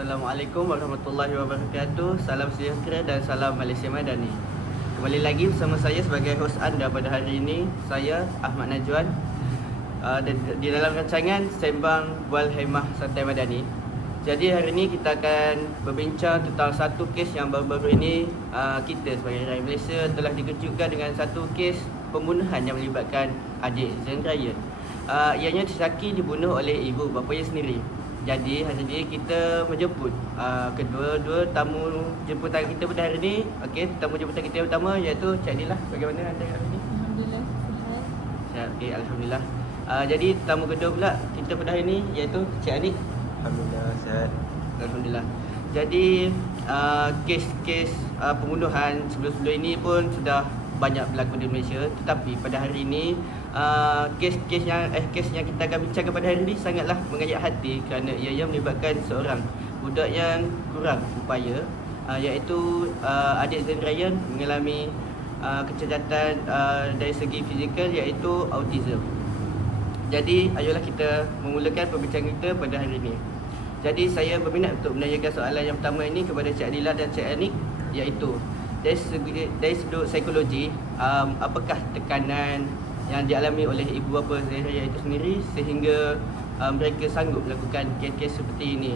Assalamualaikum warahmatullahi wabarakatuh. Salam sejahtera dan salam Malaysia Madani. Kembali lagi bersama saya sebagai hos anda pada hari ini. Saya Ahmad Najwan, di dalam rancangan Sembang Bual Hemah Santai Madani. Jadi hari ini kita akan berbincang tentang satu kes yang baru-baru ini kita sebagai rakyat Malaysia telah dikejutkan dengan satu kes pembunuhan yang melibatkan adik Zain Ryan. Ianya Syaki dibunuh oleh ibu bapanya sendiri. Jadi hari ini kita menjemput kedua-dua tamu jemputan kita pada hari ini. Okey, tamu jemputan kita yang pertama iaitu Cik Adila. Bagaimana anda hari ini? Alhamdulillah sihat. Sihat. Okey, alhamdulillah. Jadi tamu kedua pula kita pada hari ini iaitu Cik Anik. Alhamdulillah sihat. Alhamdulillah. Jadi kes-kes pembunuhan sebelum-sebelum ini pun sudah banyak berlaku di Malaysia, tetapi pada hari ini kes yang kita akan bincangkan pada hari ini sangatlah mengayat hati kerana ia melibatkan seorang budak yang kurang upaya, iaitu adik Zain Ryan mengalami kecacatan dari segi fizikal, iaitu autism. Jadi ayolah kita memulakan perbincangan kita pada hari ini. Jadi saya berminat untuk menanyakan soalan yang pertama ini kepada Cik Adila dan Cik Anik, iaitu dari sudut psikologi, apakah tekanan yang dialami oleh ibu bapa Zain Ryan itu sendiri sehingga mereka sanggup melakukan kes-kes seperti ini,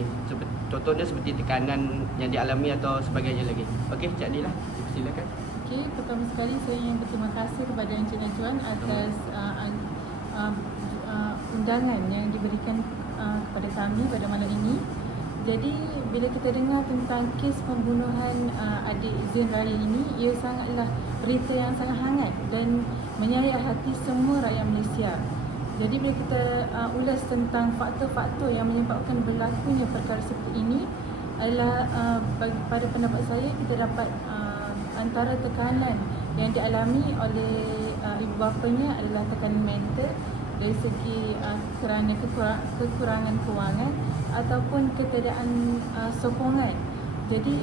contohnya seperti tekanan yang dialami atau sebagainya lagi. Okey, Cik Adila, silakan. Okey, pertama sekali saya ingin berterima kasih kepada Encik Najwan atas undangan yang diberikan kepada kami pada malam ini. Jadi bila kita dengar tentang kes pembunuhan adik Zain Ryan ini, ia sangatlah berita yang sangat hangat dan menyayat hati semua rakyat Malaysia. Jadi bila kita ulas tentang faktor-faktor yang menyebabkan berlakunya perkara seperti ini adalah pada pendapat saya kita dapat antara tekanan yang dialami oleh ibu bapanya adalah tekanan mental dari segi kerana kekurangan kewangan ataupun ketiadaan sokongan. Jadi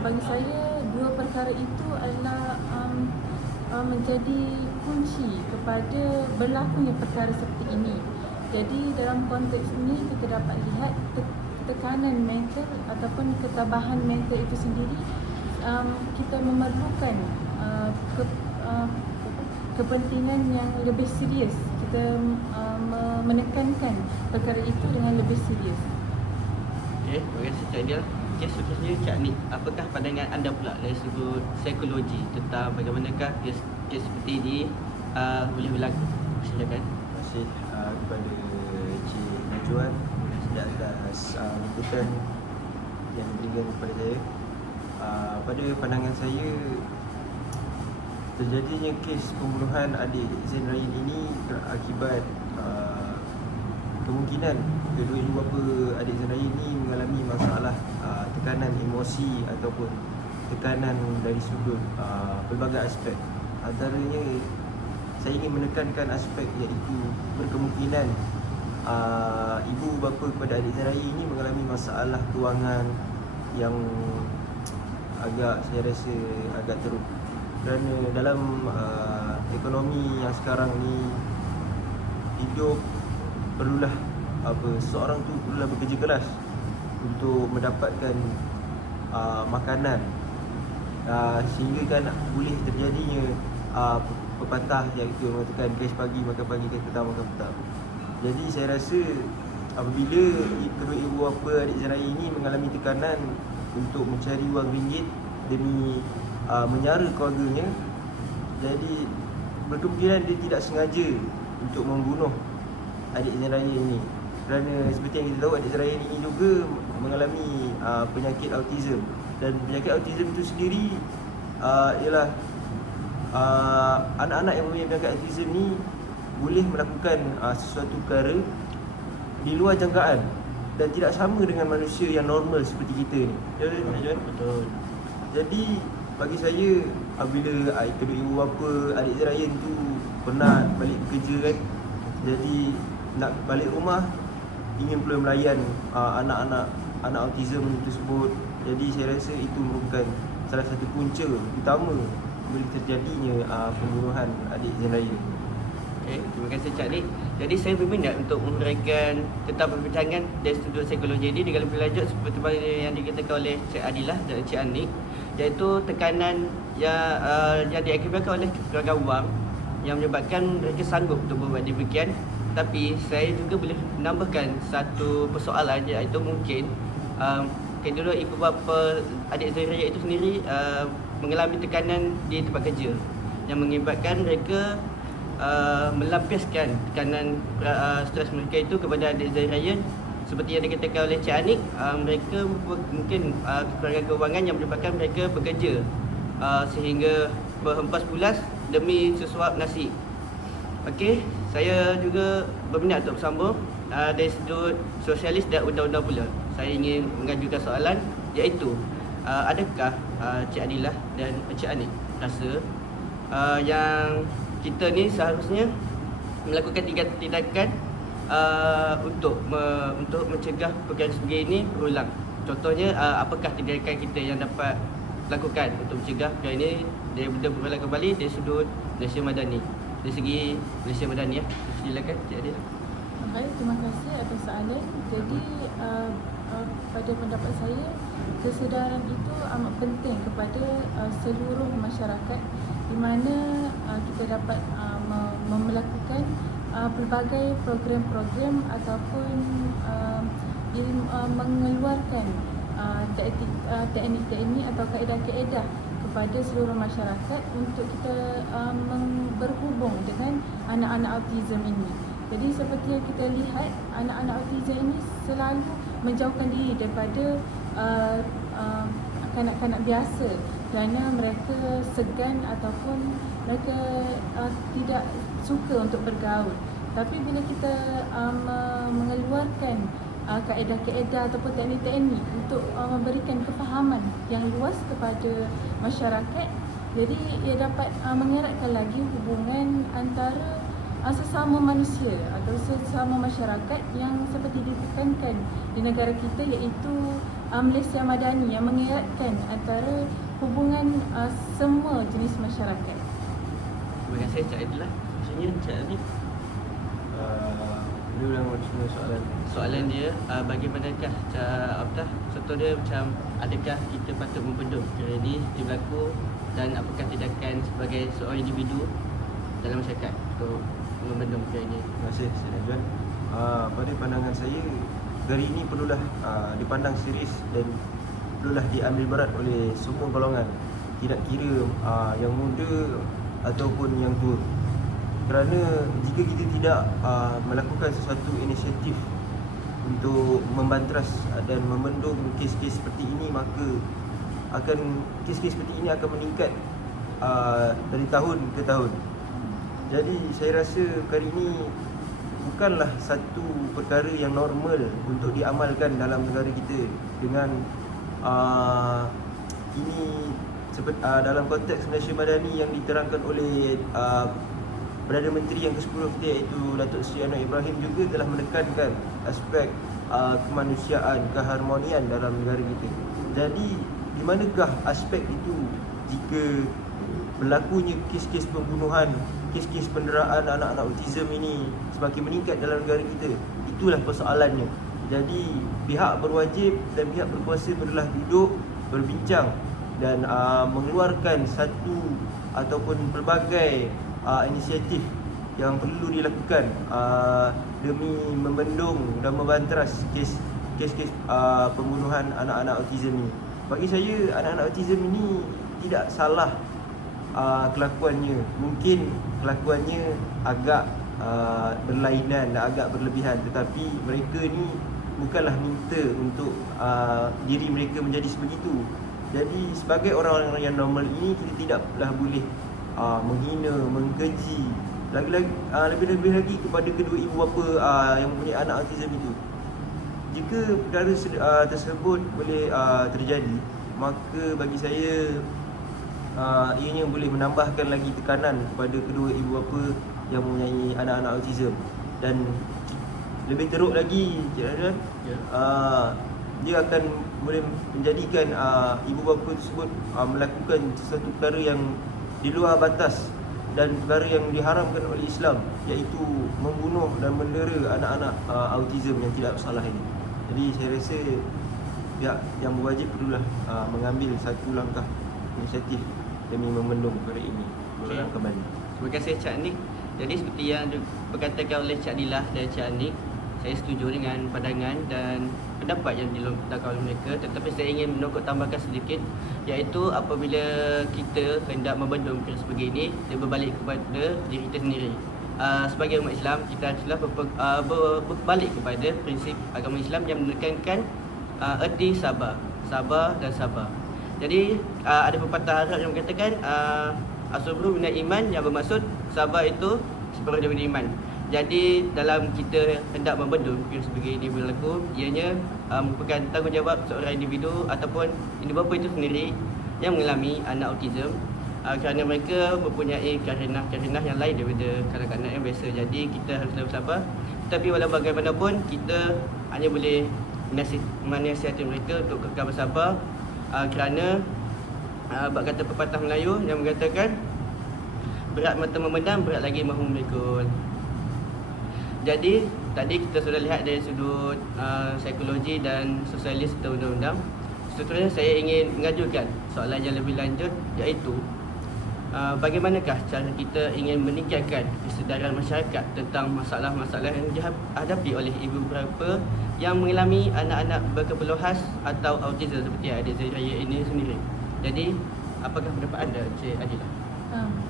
bagi saya dua perkara itu adalah menjadi kunci kepada berlakunya perkara seperti ini. Jadi dalam konteks ini kita dapat lihat tekanan mental ataupun ketabahan mental itu sendiri, kita memerlukan kepentingan yang lebih serius. Kita menekankan perkara itu dengan lebih serius. Okey, terima kasih Cik Adila. Okey, seterusnya Cik Anik, apakah pandangan anda pula dari sudut psikologi tentang bagaimanakah kes seperti ini boleh berlaku? Silakan. Terima kasih kepada Cik Najwan di atas liputan yang diberikan kepada saya. Pada pandangan saya, terjadinya kes pembunuhan adik Zain Ryan ini akibat kemungkinan kedua ibu bapa adik Zain Ryan ini mengalami masalah tekanan emosi ataupun tekanan dari sudut pelbagai aspek. Antaranya saya ingin menekankan aspek iaitu berkemungkinan ibu bapa kepada adik Zain Ryan ini mengalami masalah kewangan yang saya rasa agak teruk. Kerana dalam ekonomi yang sekarang ni, hidup perlulah seorang tu perlulah bekerja keras untuk mendapatkan makanan, sehingga kan boleh terjadinya pepatah yang itu mengatakan guys pagi makan pagi, guys petang makan petang. Jadi saya rasa apabila kedua ibu bapa adik Zain Ryan ini mengalami tekanan untuk mencari wang ringgit demi menyara keluarganya, jadi berkemungkinan dia tidak sengaja untuk membunuh adik Zain Ryan ini. Kerana seperti yang kita tahu, adik Zain Ryan ini juga mengalami penyakit autism, dan penyakit autism itu sendiri ialah anak-anak yang mempunyai penyakit autism ni boleh melakukan sesuatu perkara di luar jangkaan dan tidak sama dengan manusia yang normal seperti kita ni. Betul. Jadi bagi saya, apabila kedua ibu bapa adik Zain Ryan tu penat balik bekerja kan, jadi nak balik rumah ingin pula melayan anak autism tersebut. Jadi saya rasa itu merupakan salah satu punca utama bila terjadinya pembunuhan adik Zain Ryan. Okay, terima kasih Cik Nik. Jadi saya berminat untuk memberikan tentang perbincangan dari sudut psikologi ini dengan lebih lanjut seperti mana yang dikatakan oleh Cik Adilah dan Cik Anik, iaitu tekanan yang diakibatkan oleh kekurangan wang yang menyebabkan mereka sanggup untuk berbuat demikian. Tapi saya juga boleh menambahkan satu persoalan, iaitu mungkin kedua ibu bapa adik Zairaya itu sendiri mengalami tekanan di tempat kerja yang mengibatkan mereka melampiaskan tekanan stres mereka itu kepada adik Zairaya. Seperti yang dikatakan oleh Cik Anik, mereka mungkin kekurangan kewangan yang menyebabkan mereka bekerja sehingga berhempas pulas demi sesuap nasi. Okey, saya juga berminat untuk bersambung dari sudut sosialis dan undang-undang pula. Saya ingin mengajukan soalan, iaitu adakah Cik Adilah dan Cik Anik rasa yang kita ni seharusnya melakukan tindakan untuk mencegah perkara sebegini berulang. Contohnya, apakah tindakan kita yang dapat lakukan untuk mencegah perkara ini daripada berulang kembali dari sudut Malaysia Madani, dari segi Malaysia Madani ya. Silakan Cik Adilah. Baik, terima kasih atas soalan. Jadi pada pendapat saya, kesedaran itu amat penting kepada seluruh masyarakat, di mana kita dapat melakukan pelbagai program-program ataupun mengeluarkan teknik-teknik atau kaedah-kaedah kepada seluruh masyarakat untuk kita berhubung dengan anak-anak autism ini. Jadi seperti yang kita lihat, anak-anak autism ini selalu menjauhkan diri daripada kanak-kanak biasa kerana mereka segan ataupun mereka tidak suka untuk bergaul. Tapi bila kita mengeluarkan kaedah-kaedah ataupun teknik-teknik untuk memberikan kefahaman yang luas kepada masyarakat, jadi ia dapat mengeratkan lagi hubungan antara sesama manusia atau sesama masyarakat yang seperti ditekankan di negara kita, iaitu Malaysia Madani, yang mengeratkan antara hubungan semua jenis masyarakat. Terima kasih Cik Adilah. Maksudnya Cik Anik, Dia ulang semua soalan. soalan dia bagaimanakah contoh dia macam adakah kita patut membendung perkara ini berlaku, dan apakah tindakan sebagai seorang individu dalam masyarakat untuk membendung perkara ini. Terima kasih Cik Najwan. Pada pandangan saya, perkara ini perlulah dipandang serius dan perlulah diambil berat oleh semua golongan, tidak kira yang muda ataupun yang tua. Kerana jika kita tidak melakukan sesuatu inisiatif untuk membantras dan membendung kes-kes seperti ini, maka kes-kes seperti ini akan meningkat dari tahun ke tahun. Jadi saya rasa perkara ini bukanlah satu perkara yang normal untuk diamalkan dalam negara kita, dengan ini seperti dalam konteks Malaysia Madani yang diterangkan oleh Perdana Menteri yang ke-10 kita, iaitu Datuk Seri Anwar Ibrahim, juga telah menekankan aspek kemanusiaan, keharmonian dalam negara kita. Jadi di manakah aspek itu jika berlakunya kes-kes pembunuhan, kes-kes penderaan anak-anak autism ini semakin meningkat dalam negara kita? Itulah persoalannya. Jadi pihak berwajib dan pihak berkuasa perlulah duduk, berbincang dan mengeluarkan satu ataupun pelbagai inisiatif yang perlu dilakukan demi membendung dan membantras kes-kes pembunuhan anak-anak autism ini. Bagi saya, anak-anak autism ini tidak salah kelakuannya. Mungkin kelakuannya agak berlainan dan agak berlebihan, tetapi mereka ni bukanlah minta untuk diri mereka menjadi sebegitu. Jadi sebagai orang-orang yang normal ini, kita tidaklah boleh menghina, mengkeji, lebih-lebih lagi kepada kedua ibu bapa yang mempunyai anak autism itu. Jika perkara tersebut boleh terjadi, maka bagi saya ianya boleh menambahkan lagi tekanan kepada kedua ibu bapa yang mempunyai anak-anak autism. Dan lebih teruk lagi, Cik Radwan, dia akan boleh menjadikan ibu bapa tersebut melakukan sesuatu perkara yang di luar batas dan perkara yang diharamkan oleh Islam, iaitu membunuh dan mendera anak-anak autism yang tidak bersalah ini. Jadi saya rasa pihak yang berwajib perlulah mengambil satu langkah inisiatif demi membendung perkara ini berulang kembali. Terima kasih Cik Anik. Jadi seperti yang berkatakan oleh Cik Adilah dan Cik Anik, saya setuju dengan pandangan dan pendapat yang dilontarkan oleh mereka, tetapi saya ingin menokok tambahkan sedikit, iaitu apabila kita hendak membendung perkara sebegini, dia berbalik kepada diri kita sendiri. Sebagai umat Islam, kita haruslah berbalik kepada prinsip agama Islam yang menekankan erti sabar dan sabar. Jadi ada pepatah Arab yang mengatakan as-sabru minal iman, yang bermaksud sabar itu separuh daripada iman. Jadi dalam kita hendak membendung perkara sebegini berlaku, ianya merupakan tanggungjawab seorang individu ataupun ibu bapa itu sendiri yang mengalami anak autism, kerana mereka mempunyai karenah yang lain daripada kanak-kanak yang biasa. Jadi kita harus bersabar. Tapi walau bagaimanapun, kita hanya boleh menasihati mereka untuk kekal bersabar, kerana bab kata pepatah Melayu yang mengatakan berat mata memandang, berat lagi mahu memikul. Jadi tadi kita sudah lihat dari sudut psikologi dan sosialis serta undang-undang. Seterusnya saya ingin mengajukan soalan yang lebih lanjut, iaitu bagaimanakah cara kita ingin meningkatkan kesedaran masyarakat tentang masalah-masalah yang dihadapi oleh ibu bapa yang mengalami anak-anak berkeperluan khas atau autism seperti adik saya ini sendiri. Jadi apakah pendapat anda, Cik Adilah?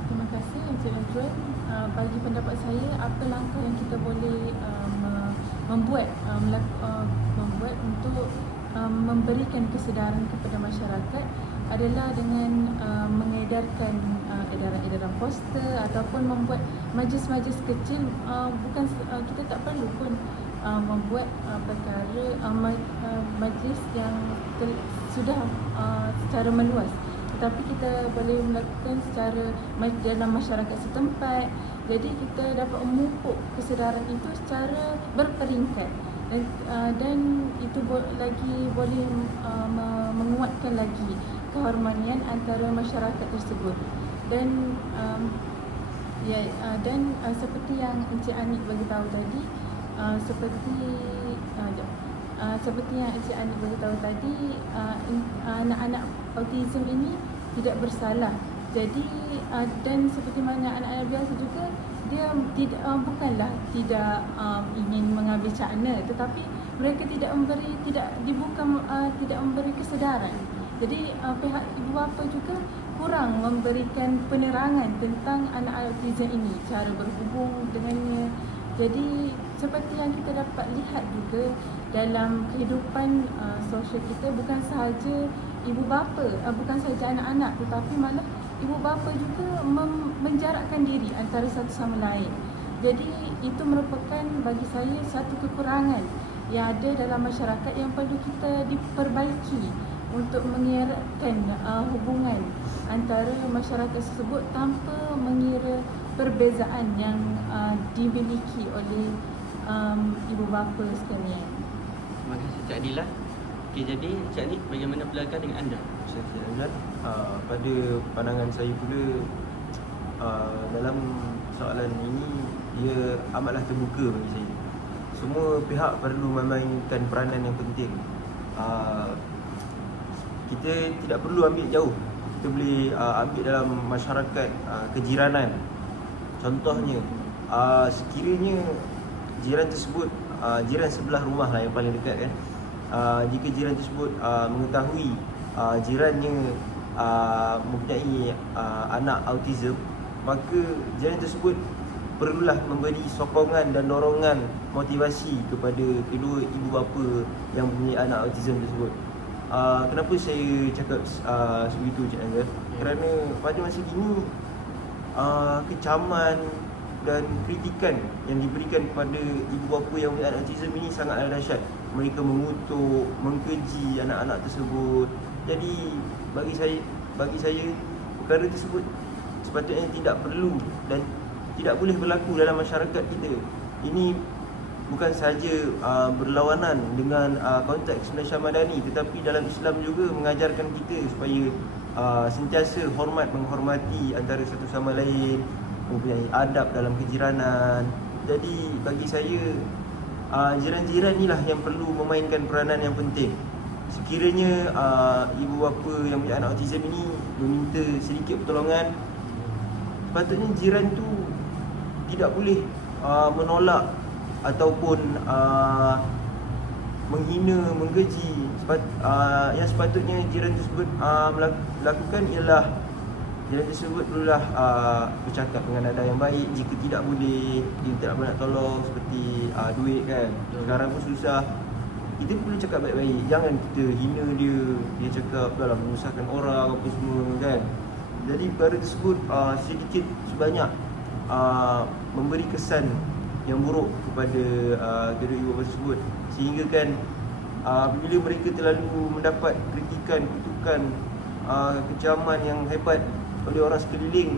Terima kasih Encik Najwan. Bagi pendapat saya, apa langkah yang kita boleh membuat untuk memberikan kesedaran kepada masyarakat adalah dengan mengedarkan edaran-edaran poster ataupun membuat majlis-majlis kecil. Kita tak perlu pun membuat majlis yang sudah secara meluas, tetapi kita boleh melakukan secara dalam masyarakat setempat. Jadi kita dapat memupuk kesedaran itu secara berperingkat, dan itu lagi boleh menguatkan lagi keharmonian antara masyarakat tersebut. Dan seperti yang Encik Anik bagi tahu tadi, seperti yang Encik Anik beritahu tadi, anak-anak autism ini tidak bersalah. Jadi dan seperti mana anak-anak biasa juga, dia bukanlah tidak ingin mengambil cakna, tetapi mereka tidak memberi kesedaran. Jadi pihak ibu bapa juga kurang memberikan penerangan tentang anak autism ini, cara berhubung dengannya. Jadi seperti yang kita dapat lihat juga dalam kehidupan sosial kita, bukan sahaja ibu bapa, bukan sahaja anak-anak, tetapi malah ibu bapa juga menjarakkan diri antara satu sama lain. Jadi itu merupakan bagi saya satu kekurangan yang ada dalam masyarakat yang perlu kita diperbaiki untuk mengeratkan hubungan antara masyarakat tersebut tanpa mengira perbezaan yang dimiliki oleh ibu bapa sekalian. Terima kasih Cik Adilah. Okey, jadi Cik Anik, bagaimana pelakon dengan anda? Saya Azlan, pada pandangan saya pula, dalam soalan ini dia amatlah terbuka bagi saya. Semua pihak perlu memainkan peranan yang penting. Kita tidak perlu ambil jauh. Kita boleh ambil dalam masyarakat kejiranan. Contohnya, sekiranya jiran tersebut, jiran sebelah rumah lah yang paling dekat kan, jika jiran tersebut mengetahui jirannya mempunyai anak autism, maka jiran tersebut perlulah memberi sokongan dan dorongan motivasi kepada kedua ibu bapa yang mempunyai anak autism tersebut. Kenapa saya cakap sebegitu, Cik Angga? Kerana pada masa kini kecaman dan kritikan yang diberikan kepada ibu bapa yang mempunyai anak autism ini sangatlah dahsyat. Mereka mengutuk, mengkeji anak-anak tersebut. Jadi bagi saya perkara tersebut sepatutnya tidak perlu dan tidak boleh berlaku dalam masyarakat kita. Ini bukan sahaja berlawanan dengan konteks Malaysia Madani, tetapi dalam Islam juga mengajarkan kita supaya sentiasa menghormati antara satu sama lain, mempunyai adab dalam kejiranan. Jadi bagi saya jiran-jiran inilah yang perlu memainkan peranan yang penting. Sekiranya ibu bapa yang punya anak autism ini meminta sedikit pertolongan, sepatutnya jiran tu tidak boleh menolak ataupun menghina, menggeji. Yang sepatutnya jiran tersebut lakukan ialah jiran tersebut perlulah bercakap dengan nada yang baik. Jika tidak boleh, dia tak nak tolong seperti duit kan, sekarang pun susah, kita perlu cakap baik-baik. Jangan kita hina dia cakap dalam menyusahkan orang apa semua kan. Jadi perkara tersebut sedikit sebanyak memberi kesan yang buruk kepada kedua ibu bapa tersebut, sehingga kan bila mereka terlalu mendapat kritikan, kutukan, kecaman yang hebat oleh orang sekeliling,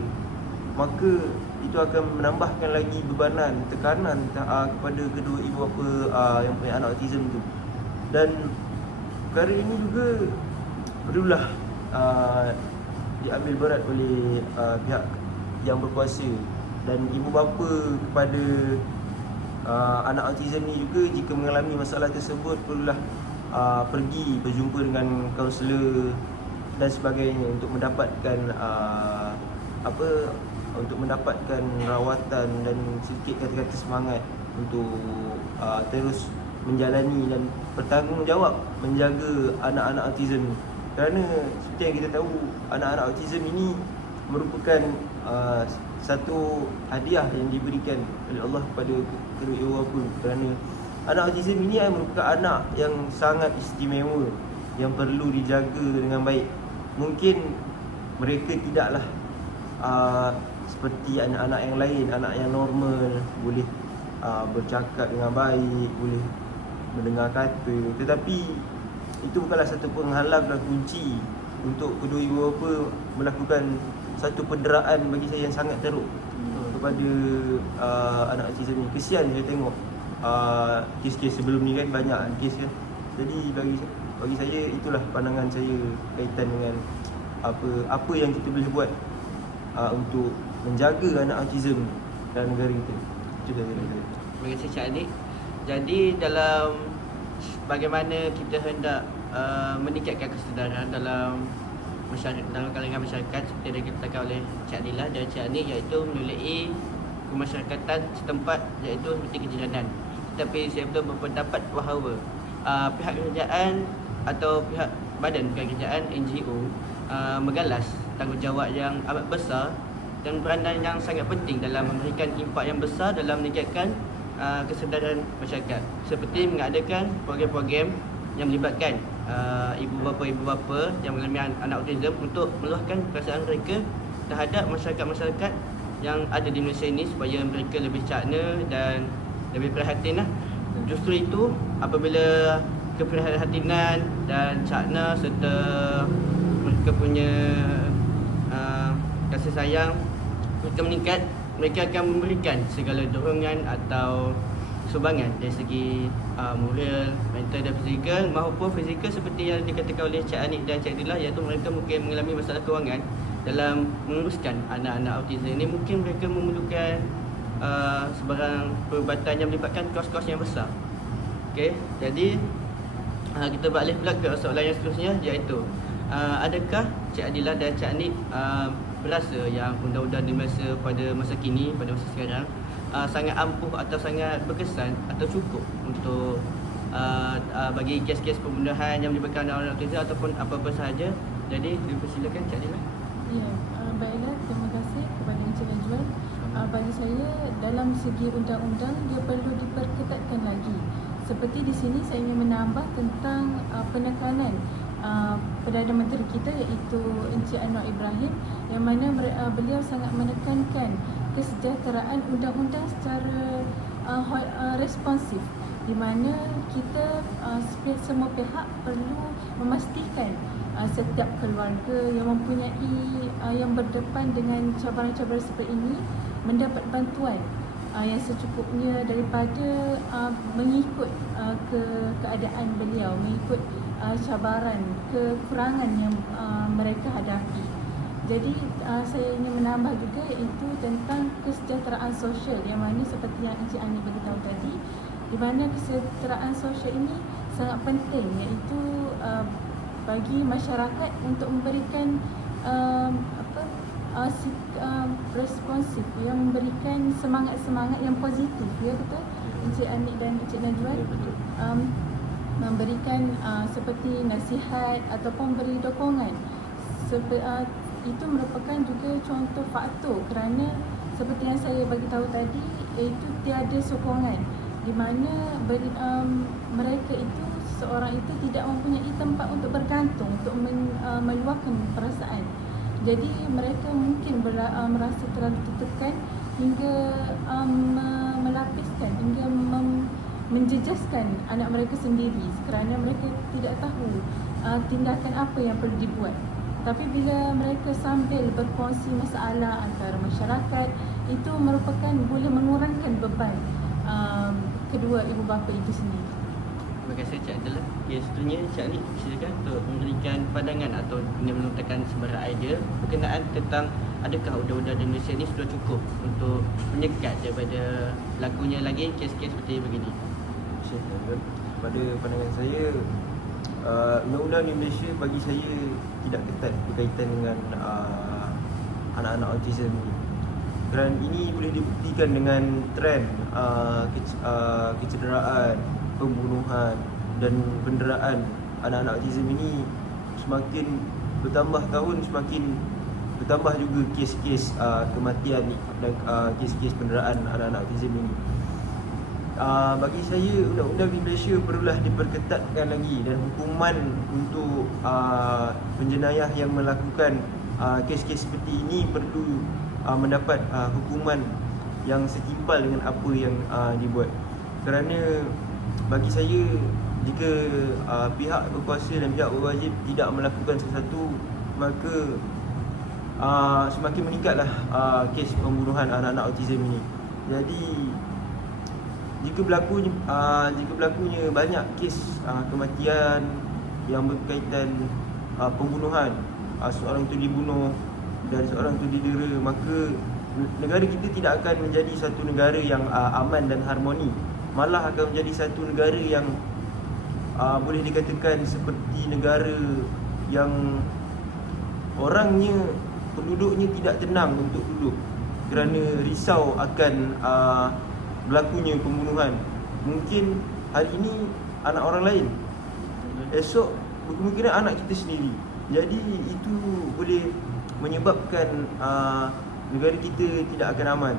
maka itu akan menambahkan lagi bebanan, tekanan kepada kedua ibu bapa yang punya anak autism tu. Dan perkara ini juga perlulah diambil berat oleh pihak yang berkuasa dan ibu bapa kepada anak autism ni juga. Jika mengalami masalah tersebut, perlulah pergi berjumpa dengan kaunselor dan sebagainya untuk mendapatkan untuk mendapatkan rawatan dan sedikit kata-kata semangat untuk terus menjalani dan bertanggungjawab menjaga anak-anak autism. Kerana seperti yang kita tahu, anak-anak autism ini merupakan satu hadiah yang diberikan oleh Allah kepada kedua ibu bapa. Kerana anak autism ini merupakan anak yang sangat istimewa, yang perlu dijaga dengan baik. Mungkin mereka tidaklah seperti anak-anak yang lain, anak yang normal, boleh bercakap dengan baik, boleh mendengar kata. Tetapi itu bukanlah satu penghalang dan kunci untuk kedua ibu bapa melakukan satu penderaan bagi saya yang sangat teruk kepada anak autism ni. Kesian saya tengok kes-kes sebelum ni kan, banyak kes kan. Jadi bagi saya itulah pandangan saya kaitan dengan apa yang kita boleh buat untuk menjaga anak autism dalam negara kita. Itu saja. Terima kasih Cik Anik. Jadi dalam bagaimana kita hendak meningkatkan kesedaran dalam masyarakat, dalam kalangan masyarakat seperti yang dikatakan oleh Cik Adila dan Cik Anik, iaitu melalui kemasyarakatan setempat, iaitu seperti kejiranan. Tetapi saya betul berpendapat bahawa pihak kerajaan atau pihak badan bukan kerajaan, NGO menggalas tanggungjawab yang amat besar dan peranan yang sangat penting dalam memberikan impak yang besar dalam meningkatkan kesedaran masyarakat, seperti mengadakan program-program yang melibatkan ibu bapa yang mengalami anak autism untuk meluahkan perasaan mereka terhadap masyarakat-masyarakat yang ada di Malaysia ini, supaya mereka lebih cakna dan lebih prihatin lah. Justru itu, apabila keprihatinan dan cakna serta mereka punya kasih sayang mereka meningkat, mereka akan memberikan segala dorongan atau sumbangan dari segi moral, mental dan fizikal, maupun fizikal seperti yang dikatakan oleh Cik Anik dan Cik Adila, iaitu mereka mungkin mengalami masalah kewangan dalam menguruskan anak-anak autism ini. Mungkin mereka memerlukan sebarang perubatan yang melibatkan kos-kos yang besar. Okey, jadi kita beralih pula ke soalan yang seterusnya, iaitu adakah Cik Adila dan Cik Anik berasa yang undang-undang di Malaysia pada masa kini, pada masa sekarang sangat ampuh atau sangat berkesan atau cukup untuk bagi kes-kes pembunuhan yang melibatkan orang autism ataupun apa-apa sahaja? Jadi dipersilakan Cik Adila. Ya, baiklah, terima kasih kepada Encik Najwan. Bagi saya, dalam segi undang-undang dia perlu diperketatkan lagi. Seperti di sini saya ingin menambah tentang penekanan Perdana Menteri kita, iaitu Encik Anwar Ibrahim, yang mana beliau sangat menekankan kesejahteraan undang-undang secara responsif, di mana kita semua pihak perlu memastikan setiap keluarga yang mempunyai yang berdepan dengan cabaran-cabaran seperti ini mendapat bantuan yang secukupnya daripada mengikut keadaan beliau, mengikut cabaran, kekurangan yang mereka hadapi. Jadi saya ingin menambah juga iaitu tentang kesejahteraan sosial, yang mana seperti yang Encik Ani beritahu tadi, di mana kesejahteraan sosial ini sangat penting, iaitu bagi masyarakat untuk memberikan responsif, yang memberikan semangat-semangat yang positif, ya betul Encik Ani dan Encik Najwan? Ya, betul. Memberikan seperti nasihat ataupun beri dokongan. Itu merupakan juga contoh faktor, kerana seperti yang saya bagi tahu tadi, iaitu tiada sokongan, di mana mereka itu, seseorang itu tidak mempunyai tempat untuk bergantung, untuk meluahkan perasaan. Jadi mereka mungkin merasa terlalu tertekan hingga melapiskan, hingga menjejaskan anak mereka sendiri, kerana mereka tidak tahu tindakan apa yang perlu dibuat. Tapi bila mereka sambil berkongsi masalah antara masyarakat, itu merupakan boleh mengurangkan beban kedua ibu bapa itu sendiri. Terima kasih Cik Adela. Okay, seterusnya Cik Ali, silakan untuk memberikan pandangan atau ingin melontarkan sebarang idea berkenaan tentang adakah undang-undang di Malaysia ini sudah cukup untuk menyekat daripada berlakunya lagi kes-kes seperti begini. Pada pandangan saya, undang-undang di Malaysia bagi saya tidak ketat berkaitan dengan anak-anak autism ini. Kerana ini boleh dibuktikan dengan trend kecederaan, pembunuhan dan penderaan anak-anak autism ini semakin bertambah tahun, semakin bertambah juga kes-kes kematian dan kes-kes penderaan anak-anak autism ini. Bagi saya, undang-undang di Malaysia perlulah diperketatkan lagi, dan hukuman untuk penjenayah yang melakukan kes-kes seperti ini perlu mendapat hukuman yang setimpal dengan apa yang dibuat. Kerana bagi saya, jika pihak berkuasa dan pihak berwajib tidak melakukan sesuatu, maka semakin meningkatlah kes pembunuhan anak-anak autism ini. Jadi jika berlakunya banyak kes kematian yang berkaitan pembunuhan, seorang itu dibunuh dan seorang itu didera, maka negara kita tidak akan menjadi satu negara yang aman dan harmoni, malah akan menjadi satu negara yang boleh dikatakan seperti negara yang orangnya, penduduknya tidak tenang untuk duduk kerana risau akan berlakunya pembunuhan. Mungkin hari ini anak orang lain, esok kemungkinan anak kita sendiri. Jadi itu boleh menyebabkan negara kita tidak akan aman.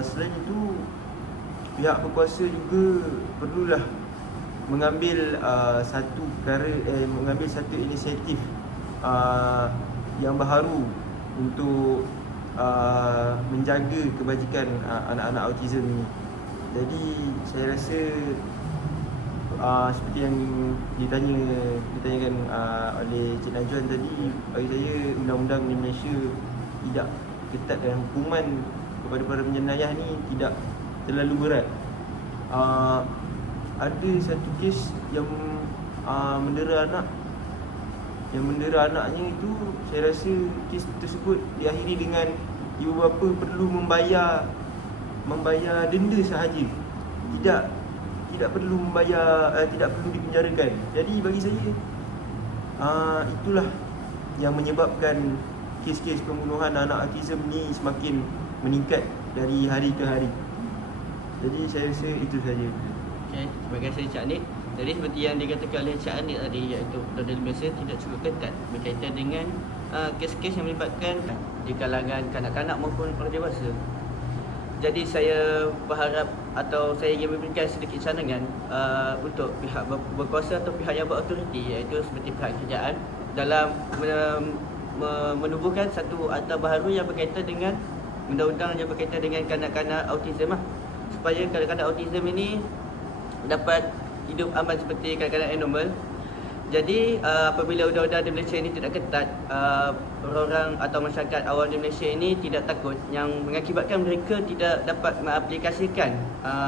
Selain itu, pihak berkuasa juga perlulah mengambil mengambil satu inisiatif yang baharu untuk menjaga kebajikan anak-anak autism ini. Jadi saya rasa seperti yang ditanyakan oleh Cik Najwan tadi, bagi saya undang-undang di Malaysia tidak ketat dan hukuman kepada para penjenayah ni tidak terlalu berat. Ada satu kes yang mendera anaknya itu, saya rasa kes tersebut diakhiri dengan ibu bapa perlu membayar denda sahaja, tidak perlu tidak perlu dipenjarakan. Jadi bagi saya itulah yang menyebabkan kes-kes pembunuhan anak autism ni semakin meningkat dari hari ke hari. Jadi saya rasa itu saja. Okay, terima kasih Cik Anik. Jadi seperti yang dikatakan oleh Cik Anik tadi, iaitu undang-undang Malaysia tidak cukup ketat berkaitan dengan kes-kes yang melibatkan di kalangan kanak-kanak maupun orang dewasa. Jadi saya berharap atau saya ingin memberikan sedikit cadangan untuk pihak berkuasa atau pihak yang berautoriti, iaitu seperti pihak kerajaan, dalam menubuhkan satu akta baharu yang berkaitan dengan undang-undang yang berkaitan dengan kanak-kanak autism supaya kanak-kanak autism ini dapat hidup aman seperti kanak-kanak yang normal. Jadi apabila undang-undang di Malaysia ini tidak ketat, orang-orang atau masyarakat awam di Malaysia ini tidak takut, yang mengakibatkan mereka tidak dapat mengaplikasikan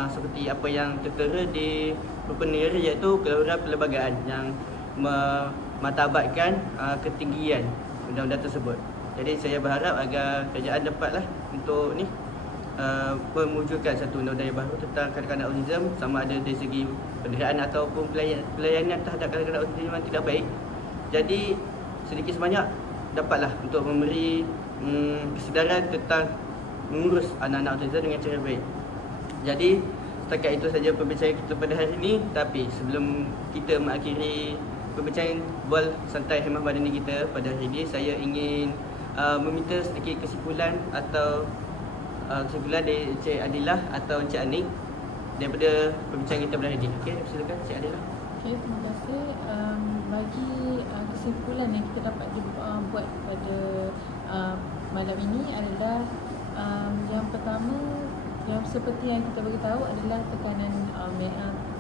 seperti apa yang tertera di rukun negara, iaitu keluaran perlembagaan yang memartabatkan ketinggian undang-undang tersebut. Jadi saya berharap agar kerajaan dapatlah untuk ni mewujudkan satu undang-undang yang baru tentang kanak-kanak autism, sama ada dari segi penderaan ataupun pelayanan terhadap kanak-kanak autism yang tidak baik. Jadi sedikit sebanyak dapatlah untuk memberi kesedaran tentang mengurus anak-anak autism dengan cara baik. Jadi setakat itu saja perbincangan kita pada hari ini. Tapi sebelum kita mengakhiri perbincangan bual santai Hemah Madani kita pada hari ini, saya ingin meminta sedikit kesimpulan atau kesimpulan dari Encik Adilah atau Encik Anik daripada perbincangan kita pada hari ini. Okey, silakan Encik Adilah. Okey, terima kasih. Bagi kesimpulan yang kita dapat buat pada malam ini adalah yang pertama, yang seperti yang kita beritahu adalah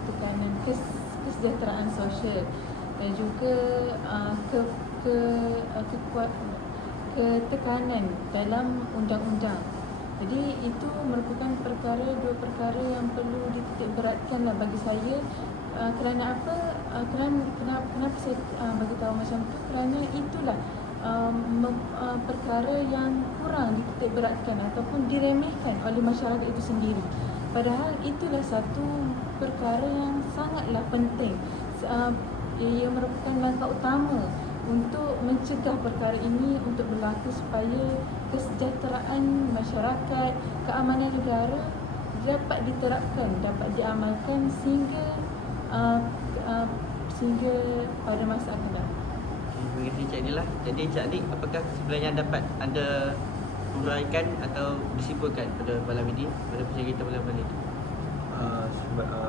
tekanan kesejahteraan sosial dan juga ketekanan dalam undang-undang. Jadi itu merupakan dua perkara yang perlu dititik beratkanlah bagi saya. Kerana apa? Kenapa saya beritahu macam tu? Kerana itulah perkara yang kurang dititik beratkan ataupun diremehkan oleh masyarakat itu sendiri. Padahal itulah satu perkara yang sangatlah penting. Ia merupakan langkah utama untuk mencegah perkara ini untuk berlaku, supaya kesejahteraan masyarakat, keamanan negara dapat diterapkan, dapat diamalkan sehingga pada masa akan datang. Terima kasih Cik Adilah. Jadi Cik Adik, apakah kesimpulan yang dapat anda uraikan atau disimpulkan pada malam ini, pada perbincangan kita malam ini?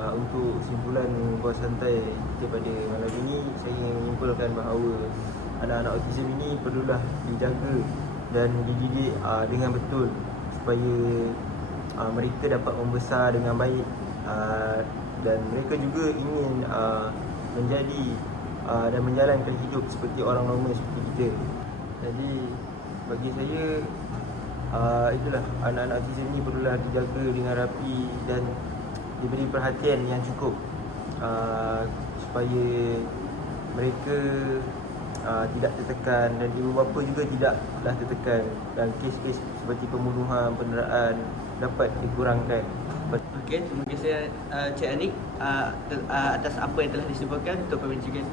Untuk kesimpulan buat santai kita pada malam ini, saya ingin menyimpulkan bahawa anak-anak autism ini perlulah dijaga dan dididik dengan betul supaya mereka dapat membesar dengan baik, dan mereka juga ingin menjadi dan menjalankan hidup seperti orang normal seperti kita. Jadi bagi saya itulah, anak-anak autism ini perlulah dijaga dengan rapi dan diberi perhatian yang cukup, supaya mereka tidak tertekan, dan ibu bapa juga tidaklah tertekan, dan kes-kes seperti pembunuhan, penderaan dapat dikurangkan. Okey, terima kasih Cik Anik atas apa yang telah disebutkan untuk perbincangan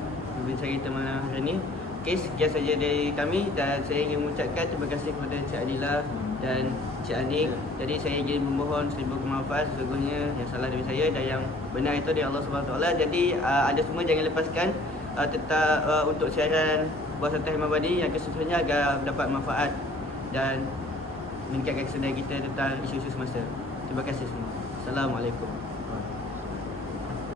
kita malam hari ini. Okey, sekian saja dari kami, dan saya ingin mengucapkan terima kasih kepada Cik Adilah dan Cik Anik. Jadi saya ingin memohon seribu kemaafan sesungguhnya yang salah dari saya, dan yang benar itu dari Allah SWT. Jadi anda semua jangan lepaskan tetap untuk siaran Bual Santai Hemah Madani yang keseterusnya agar dapat manfaat dan meningkatkan kesedaran kita tentang isu-isu semasa. Terima kasih semua. Assalamualaikum.